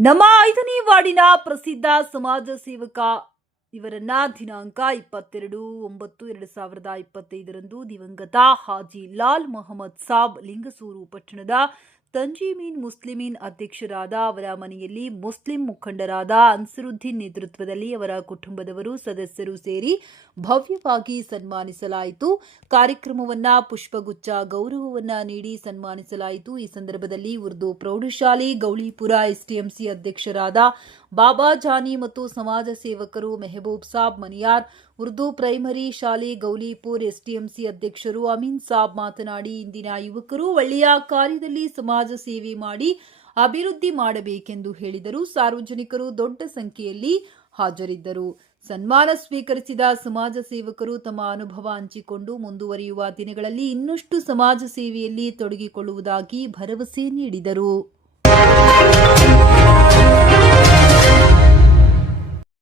ಮಲೆವಾಡಿನ ಪ್ರಸಿದ್ಧ ಸಮಾಜ ಸೇವಕ ಇವರನ್ನ ದಿನಾಂಕ ಇಪ್ಪತ್ತೆರಡು, ಒಂಬತ್ತು, ಎರಡು ಸಾವಿರದ ಇಪ್ಪತ್ತೈದರಂದು ದಿವಂಗತ ಹಾಜಿ ಲಾಲ್ ಮೊಹಮ್ಮದ್ ಸಾಬ್ ಲಿಂಗಸೂರು ಪಟ್ಟಣದ ತಂಜೀಮೀನ್ ಮುಸ್ಲಿಮೀನ್ ಅಧ್ಯಕ್ಷರಾದ ಅವರ ಮನೆಯಲ್ಲಿ ಮುಸ್ಲಿಂ ಮುಖಂಡರಾದ ಅನ್ಸರುದ್ದೀನ್ ನೇತೃತ್ವದಲ್ಲಿ ಅವರ ಕುಟುಂಬದವರು ಸದಸ್ಯರು ಸೇರಿ ಭವ್ಯವಾಗಿ ಸನ್ಮಾನಿಸಲಾಯಿತು. ಕಾರ್ಯಕ್ರಮವನ್ನ ಪುಷ್ಪಗುಚ್ಛ ಗೌರವವನ್ನ ನೀಡಿ ಸನ್ಮಾನಿಸಲಾಯಿತು. ಈ ಸಂದರ್ಭದಲ್ಲಿ ಉರ್ದು ಪ್ರೌಢಶಾಲೆ ಗೌಳಿಪುರ ಎಸ್ಟಿಎಂಸಿ ಅಧ್ಯಕ್ಷರಾದ ಬಾಬಾ ಜಾನಿ ಮತ್ತು ಸಮಾಜ ಸೇವಕರು ಮೆಹಬೂಬ್ ಸಾಬ್ ಮನಿಯಾರ್, ಉರ್ದು ಪ್ರೈಮರಿ ಶಾಲೆ ಗೌಲಿಪುರ್ ಎಸ್ಡಿಎಂಸಿ ಅಧ್ಯಕ್ಷರು ಅಮೀನ್ ಸಾಬ್ ಮಾತನಾಡಿ, ಇಂದಿನ ಯುವಕರು ಒಳ್ಳೆಯ ಕಾರ್ಯದಲ್ಲಿ ಸಮಾಜ ಸೇವೆ ಮಾಡಿ ಅಭಿವೃದ್ಧಿ ಮಾಡಬೇಕೆಂದು ಹೇಳಿದರು. ಸಾರ್ವಜನಿಕರು ದೊಡ್ಡ ಸಂಖ್ಯೆಯಲ್ಲಿ ಹಾಜರಿದ್ದರು. ಸನ್ಮಾನ ಸ್ವೀಕರಿಸಿದ ಸಮಾಜ ಸೇವಕರು ತಮ್ಮ ಅನುಭವ ಹಂಚಿಕೊಂಡು ಮುಂದುವರಿಯುವ ದಿನಗಳಲ್ಲಿ ಇನ್ನಷ್ಟು ಸಮಾಜ ಸೇವೆಯಲ್ಲಿ ತೊಡಗಿಕೊಳ್ಳುವುದಾಗಿ ಭರವಸೆ ನೀಡಿದರು.